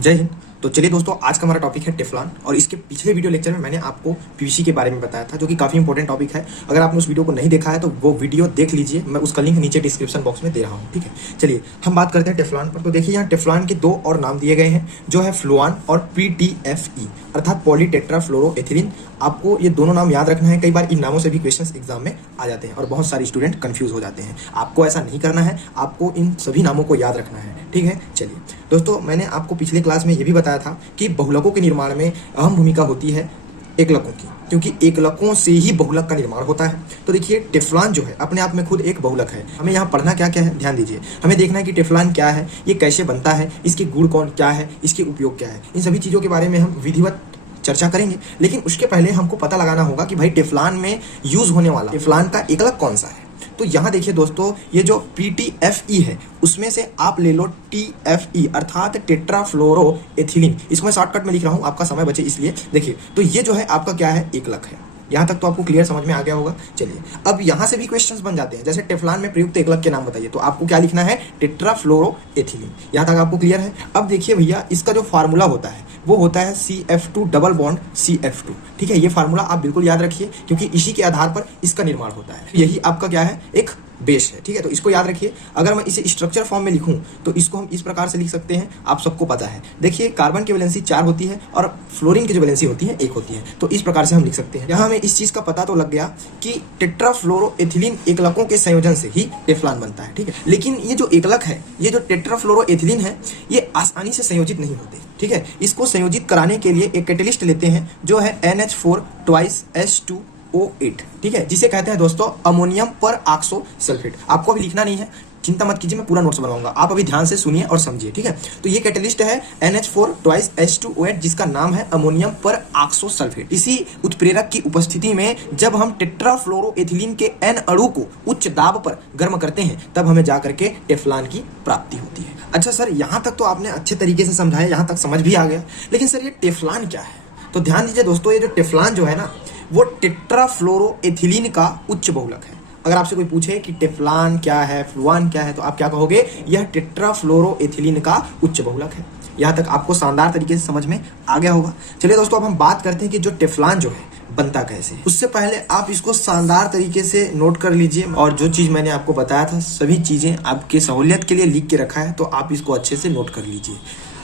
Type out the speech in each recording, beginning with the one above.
जय हिंद। तो चलिए दोस्तों, आज का हमारा टॉपिक है टेफ्लॉन और इसके पिछले वीडियो लेक्चर में मैंने आपको पीवीसी के बारे में बताया था, जो कि काफ़ी इंपॉर्टेंट टॉपिक है। अगर आपने उस वीडियो को नहीं देखा है तो वो वीडियो देख लीजिए, मैं उसका लिंक नीचे डिस्क्रिप्शन बॉक्स में दे रहा हूँ। ठीक है, चलिए हम बात करते हैं टेफ्लॉन पर। तो देखिए यहाँ टेफ्लॉन के दो और नाम दिए गए हैं, जो है फ्लुआन और PTFE अर्थात पॉलीटेट्राफ्लोरोएथिलीन। आपको ये दोनों नाम याद रखना है, कई बार इन नामों से भी क्वेश्चंस एग्जाम में आ जाते हैं और बहुत सारे स्टूडेंट कंफ्यूज हो जाते हैं। आपको ऐसा नहीं करना है, आपको इन सभी नामों को याद रखना है। ठीक है, चलिए दोस्तों, मैंने आपको पिछले क्लास में ये भी बताया था कि बहुलकों के निर्माण में अहम भूमिका होती है एकलकों की, क्योंकि एकलकों से ही बहुलक का निर्माण होता है। तो देखिए टेफ्लॉन जो है अपने आप में खुद एक बहुलक है। हमें यहाँ पढ़ना क्या क्या है, ध्यान दीजिए। हमें देखना है कि टेफ्लॉन क्या है, ये कैसे बनता है, इसके गुण कौन क्या है, इसके उपयोग क्या है। इन सभी चीज़ों के बारे में हम विधिवत चर्चा करेंगे, लेकिन उसके पहले हमको पता लगाना होगा कि भाई टेफ्लॉन में यूज होने वाला टेफ्लॉन का एकलक कौन सा है। तो यहाँ देखिए दोस्तों, ये जो PTFE है उसमें से आप ले लो TFE अर्थात टेट्राफ्लोरोएथिलीन। इसको मैं शॉर्टकट में लिख रहा हूँ, आपका समय बचे इसलिए। देखिए तो ये जो है आपका क्या है, एकलक है। यहाँ तक तो आपको क्लियर समझ में आ गया होगा। चलिए अब यहाँ से भी क्वेश्चंस बन जाते हैं, जैसे टेफ्लॉन में प्रयुक्त एकलक के नाम बताइए, तो आपको क्या लिखना है, टेट्राफ्लोरोएथिलीन। यहाँ तक आपको क्लियर है। अब देखिए भैया, इसका जो फार्मूला होता है वो होता है CF2 डबल बॉन्ड CF2। ठीक है, ये फार्मूला आप बिल्कुल याद रखिए, क्योंकि इसी के आधार पर इसका निर्माण होता है। यही आपका क्या है, एक बेस है। ठीक है, तो इसको याद रखिए। अगर मैं इसे स्ट्रक्चर फॉर्म में लिखूं तो इसको हम इस प्रकार से लिख सकते हैं, आप सबको पता है। देखिए कार्बन की वैलेंसी 4 होती है और फ्लोरीन की जो वैलेंसी होती है 1 होती है, तो इस प्रकार से हम लिख सकते हैं। यहाँ हमें इस चीज का पता तो लग गया कि टेट्राफ्लोरोएथिलीन एकलकों के संयोजन से ही टेफ्लॉन बनता है। ठीक है, लेकिन ये जो एकलक है, ये जो टेट्राफ्लोरोएथिलीन है, ये आसानी से संयोजित नहीं होते। ठीक है, इसको संयोजित कराने के लिए एक कैटेलिस्ट लेते हैं, जो है NH4 ट्वाइस H2O8। ठीक है, जिसे कहते हैं दोस्तों अमोनियम पर ऑक्सो सल्फेट। आपको अभी लिखना नहीं है, चिंता मत कीजिए, मैं पूरा नोट्स बनाऊंगा, आप अभी ध्यान से सुनिए और समझिए। ठीक है, तो ये कैटेलिस्ट है NH4 ट्वाइस H2O8, जिसका नाम है अमोनियम पर ऑक्सो सल्फेट। इसी उत्प्रेरक की उपस्थिति में जब हम टेट्राफ्लोरोएथिलीन के N अणु को उच्च दाब पर गर्म करते हैं, तब हमें जाकर के टेफ्लॉन की प्राप्ति होती है। अच्छा सर, यहाँ तक तो आपने अच्छे तरीके से समझाया, यहाँ तक समझ भी आ गया, लेकिन सर ये टेफ्लॉन क्या है? तो ध्यान दीजिए दोस्तों, ये जो टेफ्लॉन जो है ना, वो टेट्राफ्लोरोएथिलीन का उच्च बहुलक है। अगर आपसे कोई पूछे कि टेफ्लॉन क्या है, फ्लुआन क्या है, तो आप क्या कहोगे, यह टेट्राफ्लोरोएथिलीन का उच्च बहुलक है। यहाँ तक आपको शानदार तरीके से समझ में आ गया होगा। चलिए दोस्तों, अब हम बात करते हैं कि जो टेफ्लॉन जो है बनता कैसे। उससे पहले आप इसको शानदार तरीके से नोट कर लीजिए, और जो चीज़ मैंने आपको बताया था सभी चीज़ें आपके सहूलियत के लिए लिख के रखा है, तो आप इसको अच्छे से नोट कर लीजिए।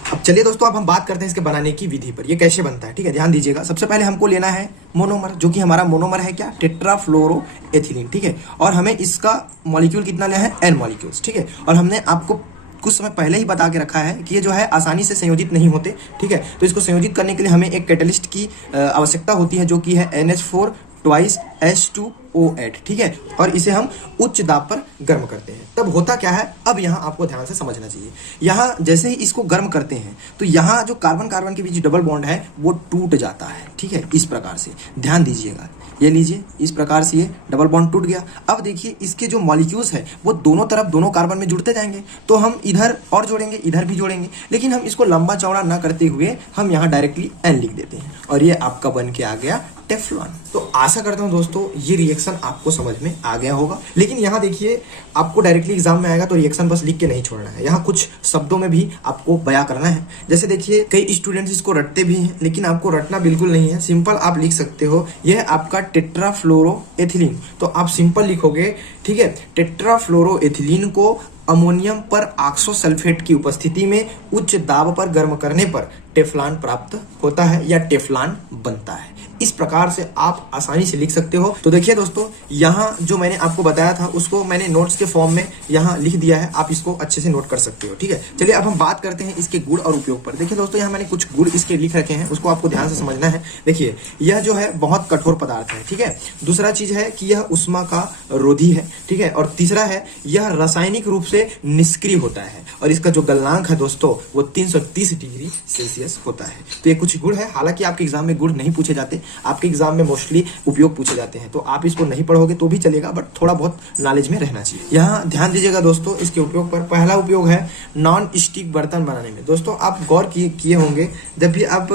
अब चलिए दोस्तों, अब हम बात करते हैं इसके बनाने की विधि पर, ये कैसे बनता है। ठीक है, ध्यान दीजिएगा। सबसे पहले हमको लेना है मोनोमर, जो कि हमारा मोनोमर है क्या, टेट्राफ्लोरोएथिलीन। ठीक है, और हमें इसका मॉलिक्यूल कितना लेना है, N मॉलिक्यूल्स। ठीक है, और हमने आपको कुछ समय पहले ही बता के रखा है कि ये जो है आसानी से संयोजित नहीं होते। ठीक है, तो इसको संयोजित करने के लिए हमें एक कैटेलिस्ट की आवश्यकता होती है, जो कि है NH4 ट्वाइस H2O8। ठीक है, और इसे हम उच्च दाब पर गर्म करते हैं। तब होता क्या है, अब यहाँ आपको ध्यान से समझना चाहिए। यहाँ जैसे ही इसको गर्म करते हैं तो यहाँ जो कार्बन कार्बन के बीच डबल बॉन्ड है वो टूट जाता है। ठीक है, इस प्रकार से ध्यान दीजिएगा, ये लीजिए, इस प्रकार से ये डबल बॉन्ड टूट गया। अब देखिए इसके जो मॉलिक्यूल्स है वो दोनों तरफ दोनों कार्बन में जुड़ते जाएंगे, तो हम इधर और जोड़ेंगे, इधर भी जोड़ेंगे, लेकिन हम इसको लंबा चौड़ा ना करते हुए हम यहाँ डायरेक्टली N लिख देते हैं, और ये आपका बन के आ गया टेफ्लॉन। तो आशा करता हूं दोस्तों ये रिएक्शन आपको समझ में आ गया होगा। लेकिन यहाँ देखिए, आपको डायरेक्टली एग्जाम में आएगा तो रिएक्शन बस लिख के नहीं छोड़ना है, यहाँ कुछ शब्दों में भी आपको बयां करना है। जैसे देखिए, कई स्टूडेंट्स इसको रटते भी हैं, लेकिन आपको रटना बिल्कुल नहीं है, सिंपल आप लिख सकते हो, यह आपका टेट्राफ्लोरोएथिलीन। तो आप सिंपल लिखोगे। ठीक है, टेट्राफ्लोरोएथिलीन को अमोनियम पर ऑक्सो सल्फेट की उपस्थिति में उच्च दाब पर गर्म करने पर टेफ्लॉन प्राप्त होता है या टेफ्लॉन बनता है। इस प्रकार से आप आसानी से लिख सकते हो। तो देखिए दोस्तों, यहाँ जो मैंने आपको बताया था उसको मैंने नोट्स के फॉर्म में यहाँ लिख दिया है, आप इसको अच्छे से नोट कर सकते हो। ठीक है, चलिए अब हम बात करते हैं इसके गुण और उपयोग पर। देखिए दोस्तों, यहाँ मैंने कुछ गुण इसके लिख रखे हैं, उसको आपको ध्यान से समझना है। देखिए, यह जो है बहुत कठोर पदार्थ है। ठीक है, दूसरा चीज है कि यह उष्मा का रोधी है। ठीक है, और तीसरा है यह रासायनिक रूप से निष्क्रिय होता है, और इसका जो गलनांक है दोस्तों वो 330 डिग्री सेल्सियस होता है। तो ये कुछ गुण है, हालांकि आपके एग्जाम में गुण नहीं पूछे जाते, आपके एग्जाम में मोस्टली उपयोग पूछे जाते हैं, तो आप इसको नहीं पढ़ोगे तो भी चलेगा, बट थोड़ा बहुत नॉलेज में रहना चाहिए। यहाँ ध्यान दीजिएगा दोस्तों इसके उपयोग पर। पहला उपयोग है नॉन स्टिक बर्तन बनाने में। दोस्तों आप गौर किए होंगे, जब भी आप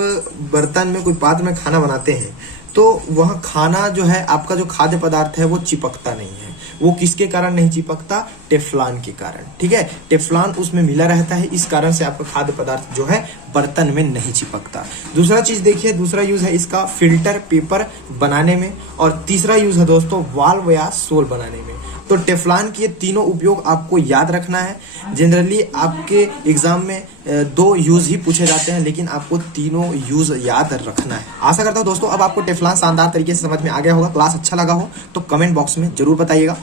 बर्तन में कोई पात्र में खाना बनाते हैं तो वह खाना जो है आपका जो खाद्य पदार्थ है वो चिपकता नहीं है, वो किसके कारण नहीं चिपकता? टेफ्लॉन के कारण। ठीक है, टेफ्लॉन उसमें मिला रहता है, इस कारण से आपका खाद्य पदार्थ जो है बर्तन में नहीं चिपकता। दूसरा चीज देखिए, दूसरा यूज है इसका फिल्टर पेपर बनाने में, और तीसरा यूज है दोस्तों वाल्व या सोल बनाने में। तो टेफ्लॉन के तीनों उपयोग आपको याद रखना है। जनरली आपके एग्जाम में 2 यूज ही पूछे जाते हैं, लेकिन आपको तीनों यूज याद रखना है। आशा करता हूं दोस्तों अब आपको टेफ्लॉन शानदार तरीके से समझ में आ गया होगा। क्लास अच्छा लगा हो तो कमेंट बॉक्स में जरूर बताइएगा।